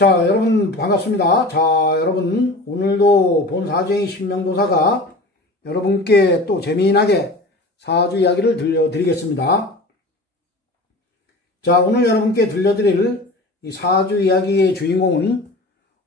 자, 여러분 반갑습니다. 자, 여러분 오늘도 본사주의 신명도사가 여러분께 또 재미나게 사주 이야기를 들려드리겠습니다. 자, 오늘 여러분께 들려드릴 이 사주 이야기의 주인공은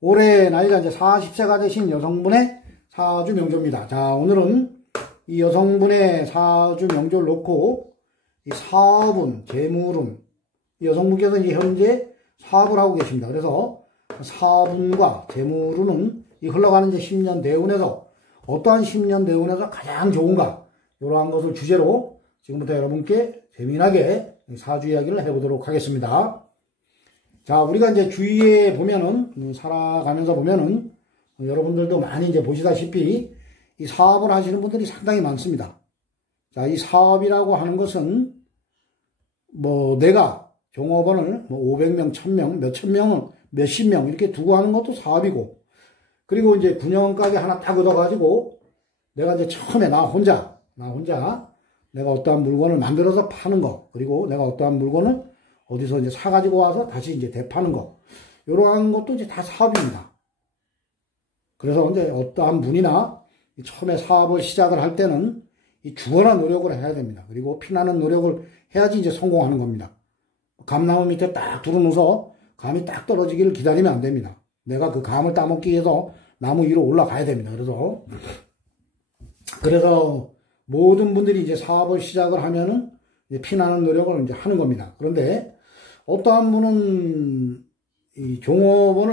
올해 나이가 이제 40세가 되신 여성분의 사주 명조입니다. 자, 오늘은 이 여성분의 사주 명조를 놓고 이 사업운, 재물운, 이 여성분께서 이제 현재 사업을 하고 계십니다. 그래서 사업운과 재물운은 이 흘러가는 이제 10년 대운에서 어떠한 10년 대운에서 가장 좋은가, 이러한 것을 주제로 지금부터 여러분께 재미나게 사주 이야기를 해보도록 하겠습니다. 자, 우리가 이제 주위에 보면은, 살아가면서 보면은, 여러분들도 많이 이제 보시다시피 이 사업을 하시는 분들이 상당히 많습니다. 자, 이 사업이라고 하는 것은 내가 종업원을 500명, 1000명, 몇천 명을 몇십 명 이렇게 두고 하는 것도 사업이고, 그리고 이제 군영가게 하나 딱 얻어가지고 내가 이제 처음에 나 혼자 내가 어떠한 물건을 만들어서 파는 거, 그리고 내가 어떠한 물건을 어디서 이제 사가지고 와서 다시 이제 되파는 거, 이러한 것도 이제 다 사업입니다. 그래서 이제 어떠한 분이나 처음에 사업을 시작을 할 때는 이 죽어라 노력을 해야 됩니다. 그리고 피나는 노력을 해야지 이제 성공하는 겁니다. 감나무 밑에 딱 두르면서 감이 딱 떨어지기를 기다리면 안 됩니다. 내가 그 감을 따먹기 위해서 나무 위로 올라가야 됩니다. 그래서 모든 분들이 이제 사업을 시작을 하면은 이제 피나는 노력을 이제 하는 겁니다. 그런데 어떠한 분은 이 종업원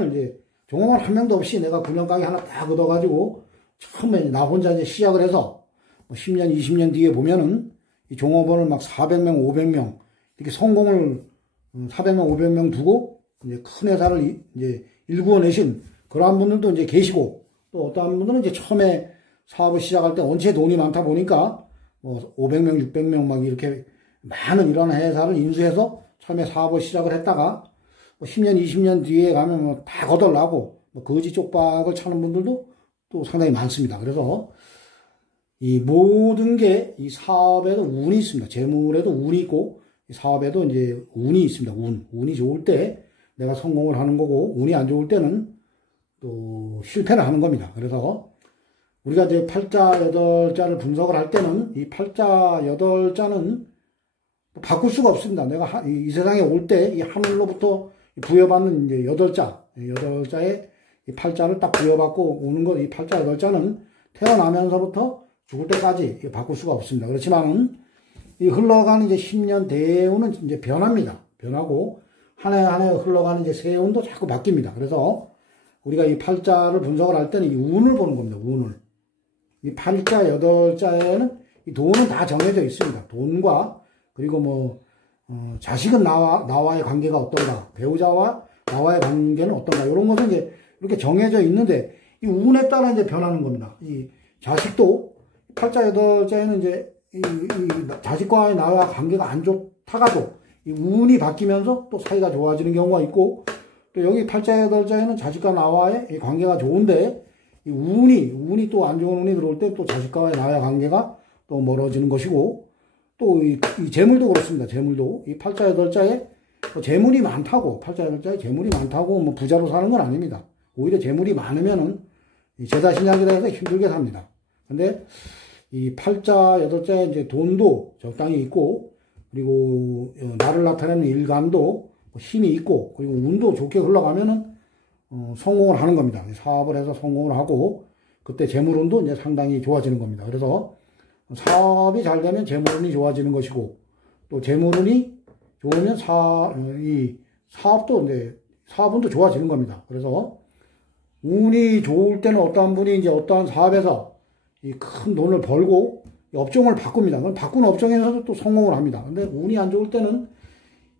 한 명도 없이 내가 군영가게 하나 딱 얻어가지고 처음에 나 혼자 이제 시작을 해서 10년, 20년 뒤에 보면은 이 종업원을 막 400명, 500명 이렇게 성공을 400명, 500명 두고 이제 큰 회사를 이제 일구어내신 그러한 분들도 이제 계시고, 또 어떠한 분들은 이제 처음에 사업을 시작할 때 원체 돈이 많다 보니까 500명, 600명 막 이렇게 많은 이런 회사를 인수해서 처음에 사업을 시작을 했다가 10년, 20년 뒤에 가면 다 거덜나고 거지 쪽박을 차는 분들도 또 상당히 많습니다. 그래서 이 모든 게 이 사업에도 운이 있습니다. 재물에도 운이 있고, 사업에도 이제 운이 있습니다. 운이 좋을 때 내가 성공을 하는 거고, 운이 안 좋을 때는 또 실패를 하는 겁니다. 그래서 우리가 이제 팔자 8자를 분석을 할 때는 이 팔자 8자는 바꿀 수가 없습니다. 내가 이 세상에 올 때 이 하늘로부터 부여받는 이제 8자의 이 팔자를 딱 부여받고 오는 것, 이 팔자 8자는 태어나면서부터 죽을 때까지 바꿀 수가 없습니다. 그렇지만은 이 흘러가는 이제 10년 대운은 이제 변합니다. 변하고 한 해 한 해 흘러가는 이제 세운도 자꾸 바뀝니다. 그래서 우리가 이 팔자를 분석을 할 때는 이 운을 보는 겁니다. 운을. 이 팔자 8자에는 이 돈은 다 정해져 있습니다. 돈과, 그리고 자식은 나와의 관계가 어떤가, 배우자와 나와의 관계는 어떤가, 이런 것은 이제 이렇게 정해져 있는데 이 운에 따라 이제 변하는 겁니다. 이 자식도 팔자 8자에는 이제 이 자식과의 나와 관계가 안 좋다가도 이 운이 바뀌면서 또 사이가 좋아지는 경우가 있고, 또 여기 팔자 8자에는 자식과 나와의 이 관계가 좋은데 이 운이 또 안 좋은 운이 들어올 때 또 자식과의 나와의 관계가 또 멀어지는 것이고, 또 이 재물도 그렇습니다. 재물도 이 팔자 8자에 재물이 많다고, 팔자 8자에 재물이 많다고 부자로 사는 건 아닙니다. 오히려 재물이 많으면은 제자신약이라 해서 힘들게 삽니다. 근데 이 팔자 8자에 이제 돈도 적당히 있고, 그리고 나를 나타내는 일감도 힘이 있고, 그리고 운도 좋게 흘러가면은 성공을 하는 겁니다. 사업을 해서 성공을 하고, 그때 재물운도 이제 상당히 좋아지는 겁니다. 그래서 사업이 잘 되면 재물운이 좋아지는 것이고, 또 재물운이 좋으면 사업운도 좋아지는 겁니다. 그래서 운이 좋을 때는 어떠한 분이 이제 어떠한 사업에서 이 큰 돈을 벌고 업종을 바꿉니다. 그럼 바꾼 업종에서도 또 성공을 합니다. 근데 운이 안 좋을 때는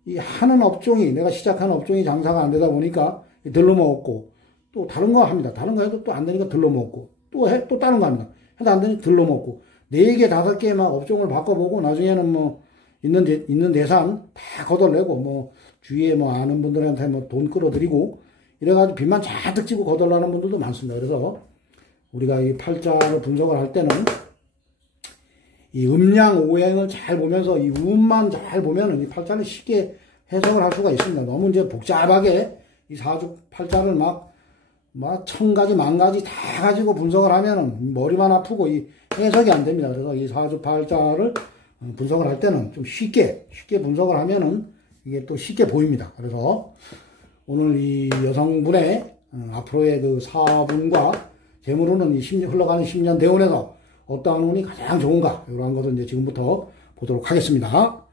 이 하는 업종이, 내가 시작한 업종이 장사가 안 되다 보니까 들러먹었고, 또 다른 거 합니다. 다른 거 해도 또 안 되니까 들러먹고, 또 다른 거 합니다. 해도 안 되니까 들러먹고, 4개, 5개 막 업종을 바꿔보고, 나중에는 있는 대산 다 거덜내고, 주위에 아는 분들한테 돈 끌어들이고, 이래가지고 빚만 잔뜩 지고 거덜나는 분들도 많습니다. 그래서 우리가 이 팔자를 분석을 할 때는 이 음양 오행을 잘 보면서 이 운만 잘 보면은 이 팔자는 쉽게 해석을 할 수가 있습니다. 너무 이제 복잡하게 이 사주팔자를 막 1000가지, 10,000가지 다 가지고 분석을 하면은 머리만 아프고 이 해석이 안 됩니다. 그래서 이 사주팔자를 분석을 할 때는 좀 쉽게 분석을 하면은 이게 또 쉽게 보입니다. 그래서 오늘 이 여성분의 앞으로의 그 사업운과 재물운은 흘러가는 10년 대운에서 어떠한 운이 가장 좋은가, 이러한 것을 이제 지금부터 보도록 하겠습니다.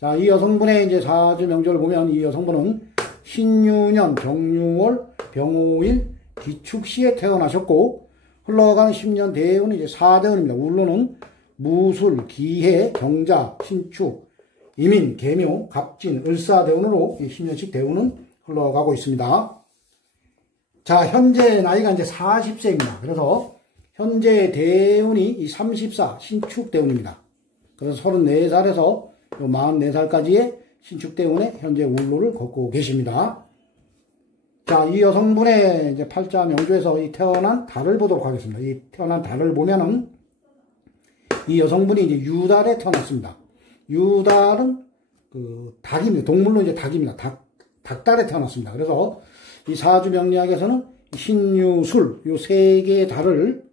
자, 이 여성분의 이제 사주 명절을 보면 이 여성분은 신유년 병유월 병오일 기축시에 태어나셨고, 흘러가는 10년 대운은 이제 4대운입니다. 울로는 무술, 기해, 경자, 신축, 이민, 계묘, 갑진, 을사대운으로 이 10년씩 대운은 흘러가고 있습니다. 자, 현재 나이가 이제 40세입니다. 그래서 현재 대운이 이 34 신축 대운입니다. 그래서 34살에서 44살까지의 신축 대운에 현재 울로를 걷고 계십니다. 자, 이 여성분의 이제 팔자 명조에서 이 태어난 달을 보도록 하겠습니다. 이 태어난 달을 보면은 이 여성분이 이제 유달에 태어났습니다. 유달은 그 닭입니다. 동물로 이제 닭입니다. 닭달에 태어났습니다. 그래서 이 사주 명리학에서는 신유술 요 세 개의 달을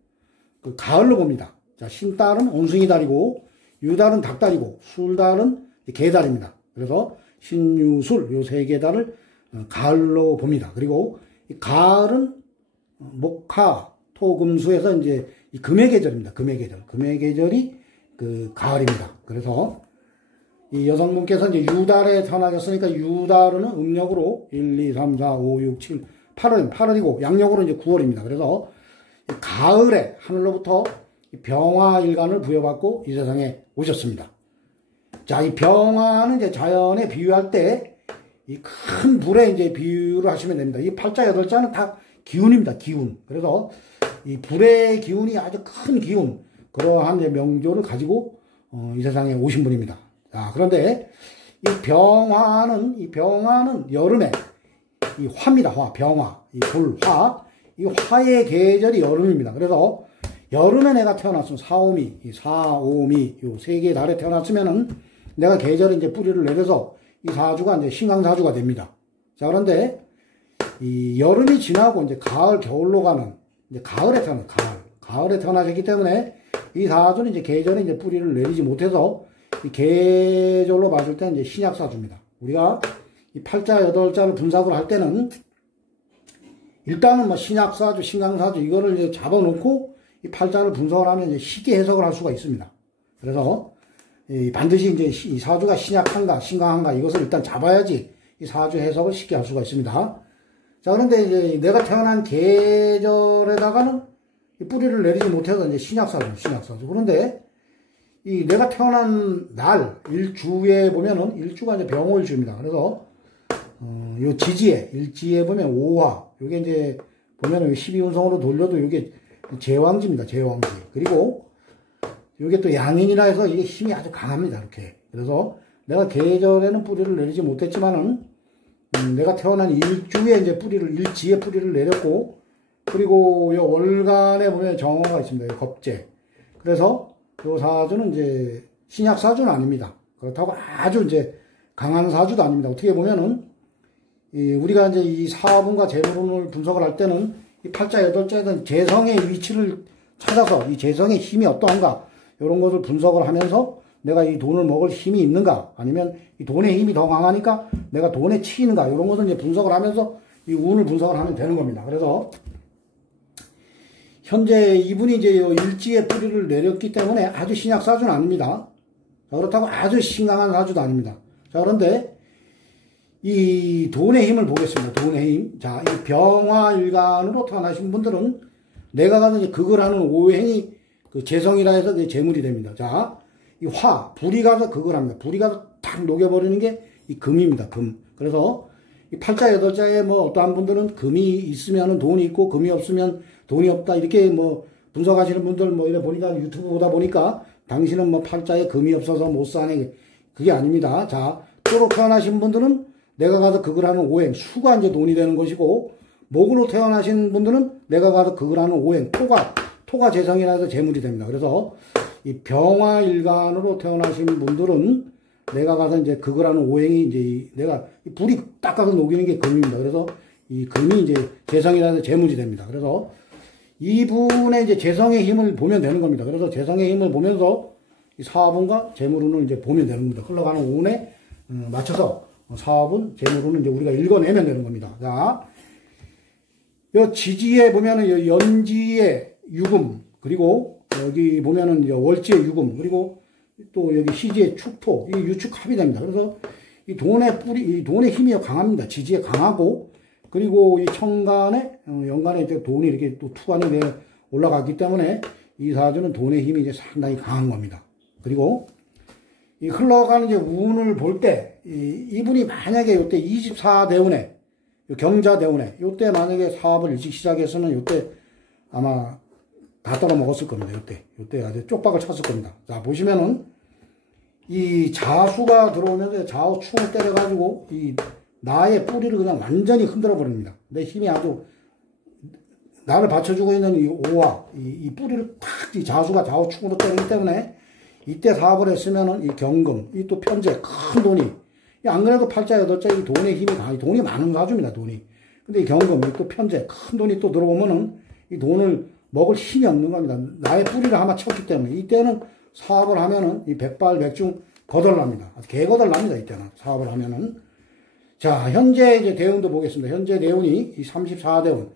그 가을로 봅니다. 자, 신달은 온숭이 달이고 유달은 닭달이고 술달은 개달입니다. 그래서 신유술 요 세 개의 달을 가을로 봅니다. 그리고 이 가을은 목화 토금수에서 이제 이 금의 계절입니다. 금의 계절이 그 가을입니다. 그래서 이 여성분께서 이제 유달에 태어나셨으니까 유달은 음력으로 1, 2, 3, 4, 5, 6, 7, 8월이고 양력으로 이제 9월입니다. 그래서 가을에 하늘로부터 병화일간을 부여받고 이 세상에 오셨습니다. 자, 이 병화는 이제 자연에 비유할 때 이 큰 불에 이제 비유를 하시면 됩니다. 이 팔자 8자는 다 기운입니다. 기운. 그래서 이 불의 기운이 아주 큰 기운, 그러한 이제 명조를 가지고 이 세상에 오신 분입니다. 자, 그런데 이 병화는 여름에 이 화입니다. 병화, 이 불, 이 화의 계절이 여름입니다. 그래서 여름에 내가 태어났으면 사오미 요 세 개의 달에 태어났으면은 내가 계절에 이제 뿌리를 내려서 이 사주가 이제 신강사주가 됩니다. 자, 그런데 이 여름이 지나고 이제 가을, 겨울로 가는 이제 가을에 태어나셨기 때문에 이 사주는 이제 계절에 이제 뿌리를 내리지 못해서 이 계절로 봤을 때 이제 신약사주입니다. 우리가 이 팔자 8자를 분석을 할 때는 일단은 뭐 신약사주, 신강사주 이거를 이제 잡아놓고 이 팔자를 분석을 하면 이제 쉽게 해석을 할 수가 있습니다. 그래서 반드시 이제 이 사주가 신약한가, 신강한가 이것을 일단 잡아야지 이 사주 해석을 쉽게 할 수가 있습니다. 자, 그런데 이제 내가 태어난 계절에다가는 이 뿌리를 내리지 못해서 이제 신약사주. 그런데 이 내가 태어난 날, 일주에 보면은 일주가 이제 병오일주입니다. 그래서 요 일지에 보면 5화, 요게 이제 보면은 12운성으로 돌려도 요게 제왕지입니다. 제왕지. 그리고 요게 또 양인이라 해서 이게 힘이 아주 강합니다. 이렇게. 그래서 내가 계절에는 뿌리를 내리지 못했지만은 내가 태어난 일주에 이제 일지에 뿌리를 내렸고, 그리고 요 월간에 보면 정화가 있습니다. 요 겁재. 그래서 요 사주는 이제 신약 사주는 아닙니다. 그렇다고 아주 이제 강한 사주도 아닙니다. 어떻게 보면은 우리가 이제 이 사업운과 재물운을 분석을 할 때는 이 팔자 8자에는 재성의 위치를 찾아서 이 재성의 힘이 어떠한가 이런 것을 분석을 하면서 내가 이 돈을 먹을 힘이 있는가, 아니면 이 돈의 힘이 더 강하니까 내가 돈에 치이는가, 이런 것을 이제 분석을 하면서 이 운을 분석을 하면 되는 겁니다. 그래서 현재 이분이 이제 일지에 뿌리를 내렸기 때문에 아주 신약 사주는 아닙니다. 자, 그렇다고 아주 신강한 사주도 아닙니다. 자, 그런데 이 돈의 힘을 보겠습니다. 돈의 힘. 자, 이 병화일간으로 태어나신 분들은 내가 가서 이제 극을 하는 오행이 그 재성이라 해서 그 재물이 됩니다. 자, 이 불이 가서 극을 합니다. 불이 가서 탁 녹여버리는 게 이 금입니다. 금. 그래서 이 팔자 8자에 뭐 어떠한 분들은 금이 있으면 돈이 있고 금이 없으면 돈이 없다, 이렇게 뭐 분석하시는 분들 뭐 이래 보니까 유튜브 보다 보니까 당신은 뭐 팔자에 금이 없어서 못 사네, 그게 아닙니다. 자, 토로 태어나신 분들은 내가 가서 극을 하는 오행, 수가 이제 돈이 되는 것이고, 목으로 태어나신 분들은 내가 가서 극을 하는 오행, 토가 재성이라 해서 재물이 됩니다. 그래서 이 병화일간으로 태어나신 분들은 내가 가서 이제 극을 하는 오행이 이제 내가 불이 딱 가서 녹이는 게 금입니다. 그래서 이 금이 이제 재성이라서 재무지 됩니다. 그래서 이분의 이제 재성의 힘을 보면 되는 겁니다. 그래서 재성의 힘을 보면서 이 사업운과 재물운을 이제 보면 되는 겁니다. 흘러가는 운에 맞춰서 사업운, 재물운은 이제 우리가 읽어내면 되는 겁니다. 자, 요 지지에 보면은 요 연지의 유금, 그리고 여기 보면은 월지의 유금, 그리고 또 여기 시지의 축토, 이 유축합이 됩니다. 그래서 이 돈의 뿌리, 이 돈의 힘이 강합니다. 지지에 강하고, 그리고 이 천간에, 연간에 이제 돈이 이렇게 또 투간이 올라갔기 때문에 이 사주는 돈의 힘이 이제 상당히 강한 겁니다. 그리고 이 흘러가는 이제 운을 볼 때, 이분이 만약에 요때 24대운에, 경자대운에, 요때 만약에 사업을 일찍 시작해서는 요때 아마 다 떨어 먹었을 겁니다. 요때 아주 쪽박을 쳤을 겁니다. 자, 보시면은 이 자수가 들어오면서 좌우충을 때려가지고 이 나의 뿌리를 그냥 완전히 흔들어 버립니다. 내 힘이 아주 나를 받쳐주고 있는 이 오와 이 뿌리를 탁 이 자수가 좌우충으로 때리기 때문에 이때 사업을 했으면은 이 경금, 이 또 편재, 큰 돈이, 안 그래도 팔자, 여덟자 이 돈의 힘이 강해, 돈이 많은 사주입니다, 돈이. 근데 이 경금, 이 또 편재, 큰 돈이 또 들어오면은 이 돈을 먹을 힘이 없는 겁니다. 나의 뿌리를 아마 쳤기 때문에. 이때는 사업을 하면은 이 백발백중 거덜납니다. 아주 개거덜납니다, 이때는. 사업을 하면은. 자, 현재 이제 대운도 보겠습니다. 현재 대운이 이 34대운.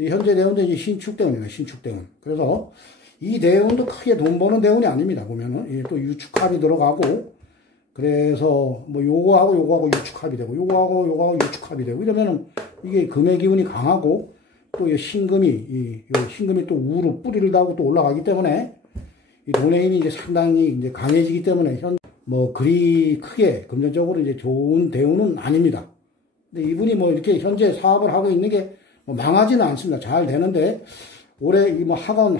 이 현재 대운도 이제 신축대운입니다, 신축대운. 그래서 이 대운도 크게 돈 버는 대운이 아닙니다. 보면은 또 유축합이 들어가고, 그래서 뭐 요거하고 유축합이 되고, 요거하고 유축합이 되고, 이러면은 이게 금의 기운이 강하고, 또 신금이 또 우로 뿌리를 달고 또 올라가기 때문에 이 돈의 힘이 이제 상당히 이제 강해지기 때문에 뭐 그리 크게 금전적으로 이제 좋은 대운은 아닙니다. 근데 이분이 뭐 이렇게 현재 사업을 하고 있는 게 뭐 망하지는 않습니다. 잘 되는데, 올해 이 뭐 학원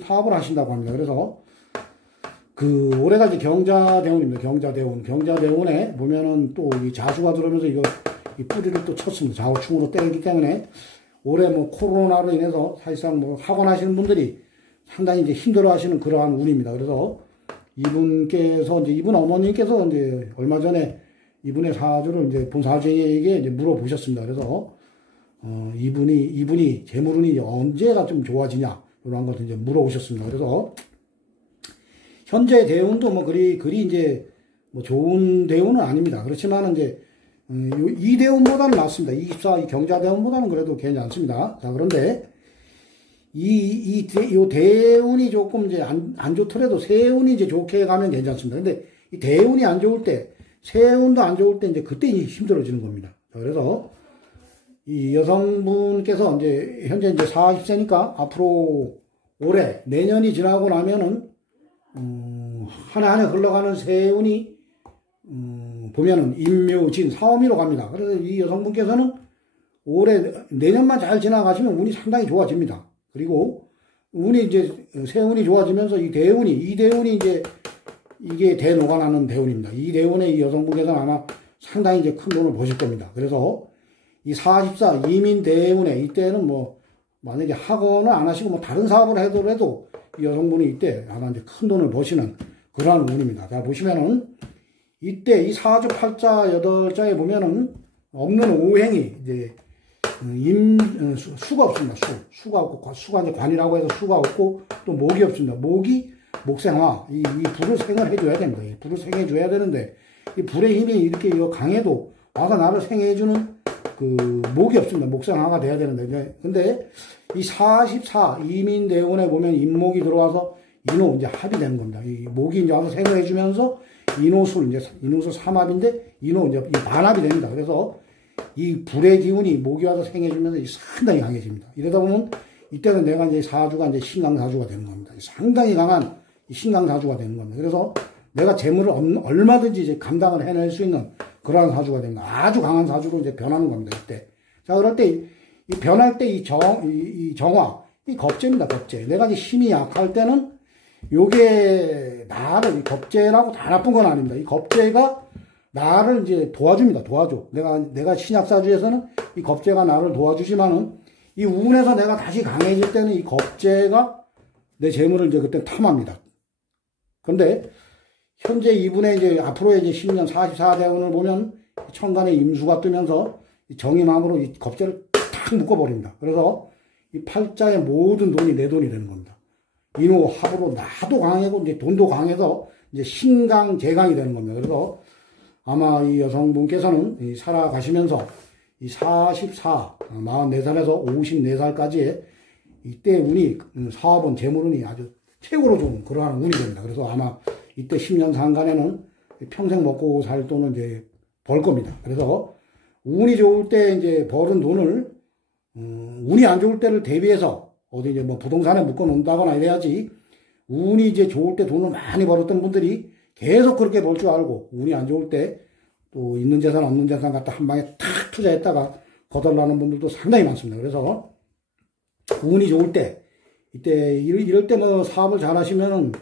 사업을 하신다고 합니다. 그래서 올해가 이제 경자대운입니다. 경자대운에 보면은 또 이 자수가 들어오면서 이 뿌리를 또 쳤습니다. 좌우충으로 때리기 때문에 올해 뭐 코로나로 인해서 사실상 뭐 학원 하시는 분들이 상당히 이제 힘들어 하시는 그러한 운입니다. 그래서 이분께서 이제 이분 어머님께서 이제 얼마 전에 이분의 사주를 이제 본 사주에게 이제 물어보셨습니다. 그래서 이분이 재물운이 언제가 좀 좋아지냐, 이런 것도 이제 물어보셨습니다. 그래서, 현재 대운도 뭐 그리 이제 뭐 좋은 대운은 아닙니다. 그렇지만 이제, 이 대운보다는 낫습니다. 24, 이 경자대운보다는 그래도 괜찮습니다. 자, 그런데, 이 대운이 조금 이제 안 좋더라도 세운이 이제 좋게 가면 괜찮습니다. 근데 이 대운이 안 좋을 때, 세운도 안 좋을 때 이제 그때 이제 힘들어지는 겁니다. 자, 그래서, 이 여성분께서 현재 이제 40세니까 앞으로 올해, 내년이 지나고 나면은, 한 해 흘러가는 세운이, 보면은 임묘진, 사오미로 갑니다. 그래서 이 여성분께서는 올해, 내년만 잘 지나가시면 운이 상당히 좋아집니다. 그리고 운이 이제, 세운이 좋아지면서 이 대운이 이제, 이게 대노관하는 대운입니다. 이 대운에 이 여성분께서는 아마 상당히 이제 큰 돈을 버실 겁니다. 그래서, 이 44 이민 대운에 이때는 뭐 만약에 학원을 안 하시고 뭐 다른 사업을 해도 이 여성분이 이때 아마 이제 큰 돈을 버시는 그러한 운입니다. 자, 보시면은 이때 이 사주 팔자 여덟자에 보면은 없는 오행이 이제 수가 없습니다. 수가 없고, 수가 이제 관이라고 해서 수가 없고 또 목이 없습니다. 목이 목생화, 이 불을 생을 해줘야 됩니다. 이 불을 생해줘야 되는데 이 불의 힘이 이렇게 강해도 와서 나를 생해주는 목이 없습니다. 목생화가 돼야 되는데. 근데 이 44 이민대운에 보면 인목이 들어와서 인호 이제 합이 되는 겁니다. 이 목이 이제 와서 생을 해주면서 인호술 삼합인데 인호 이제 반합이 됩니다. 그래서 이 불의 기운이 목이 와서 생해주면서 상당히 강해집니다. 이러다 보면 이때는 내가 이제 사주가 이제 신강사주가 되는 겁니다. 상당히 강한 신강사주가 되는 겁니다. 그래서 내가 재물을 얼마든지 이제 감당을 해낼 수 있는 그러한 사주가 됩니다. 아주 강한 사주로 이제 변하는 겁니다, 이때. 자, 그럴 때, 이 변할 때 이 정화, 이 겁재입니다, 겁재. 내가 이제 힘이 약할 때는 요게 나를, 이 겁재라고 다 나쁜 건 아닙니다. 이 겁재가 나를 이제 도와줍니다, 도와줘. 내가 신약사주에서는 이 겁재가 나를 도와주지만은 이 운에서 내가 다시 강해질 때는 이 겁재가 내 재물을 이제 그때 탐합니다. 근데 현재 이분의 이제 앞으로 이제 10년 44대운을 보면 천간에 임수가 뜨면서 정인함으로 이 겁재를 탁 묶어버립니다. 그래서 이 팔자의 모든 돈이 내 돈이 되는 겁니다. 인후 합으로 나도 강하고 이제 돈도 강해서 이제 신강 재강이 되는 겁니다. 그래서 아마 이 여성분께서는 살아가시면서 이 44, 54살에서 54살까지의 이때 운이 사업은 재물운이 아주 최고로 좋은 그러한 운이 됩니다. 그래서 아마 이때 10년 상간에는 평생 먹고 살 돈을 이제 벌 겁니다. 그래서 운이 좋을 때 이제 벌은 돈을 운이 안 좋을 때를 대비해서 어디 이제 뭐 부동산에 묶어 놓는다거나 이래야지, 운이 이제 좋을 때 돈을 많이 벌었던 분들이 계속 그렇게 벌 줄 알고 운이 안 좋을 때 또 있는 재산 없는 재산 갖다 한 방에 탁 투자했다가 거덜나는 분들도 상당히 많습니다. 그래서 운이 좋을 때 이때 이럴 때 뭐 사업을 잘 하시면은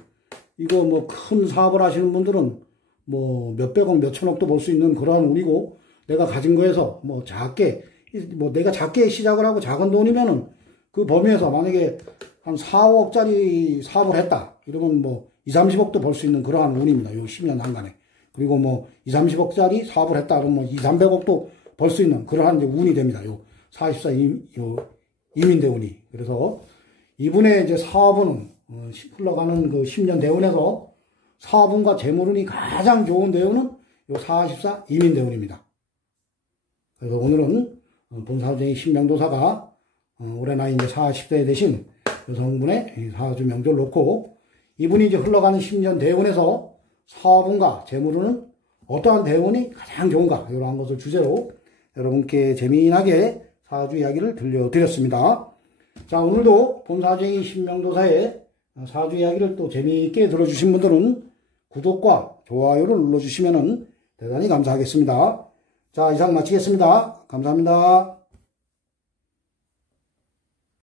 이거 뭐 큰 사업을 하시는 분들은 뭐 몇백억 몇천억도 벌 수 있는 그러한 운이고, 내가 가진 거에서 뭐 작게 뭐 내가 작게 시작을 하고 작은 돈이면은 그 범위에서 만약에 한 4, 5억짜리 사업을 했다 이러면 뭐 2, 30억도 벌 수 있는 그러한 운입니다. 요 10년 한간에. 그리고 뭐 2, 30억짜리 사업을 했다 그러면 뭐 2, 300억도 벌 수 있는 그러한 이제 운이 됩니다. 요 44 이민대 운이. 그래서 이분의 이제 사업은 흘러가는 그 10년 대운에서 사업운과 재물운이 가장 좋은 대운은 요 44 이민대 운입니다. 그래서 오늘은 본사주의 신명도사가 올해 나이 이제 40세 되신 여성분의 사주 명절 놓고, 이분이 이제 흘러가는 10년 대운에서 사업운과 재물운은 어떠한 대운이 가장 좋은가, 이러한 것을 주제로 여러분께 재미나게 사주 이야기를 들려드렸습니다. 자, 오늘도 본사주의 신명도사의 사주 이야기를 또 재미있게 들어주신 분들은 구독과 좋아요를 눌러주시면 대단히 감사하겠습니다. 자, 이상 마치겠습니다. 감사합니다.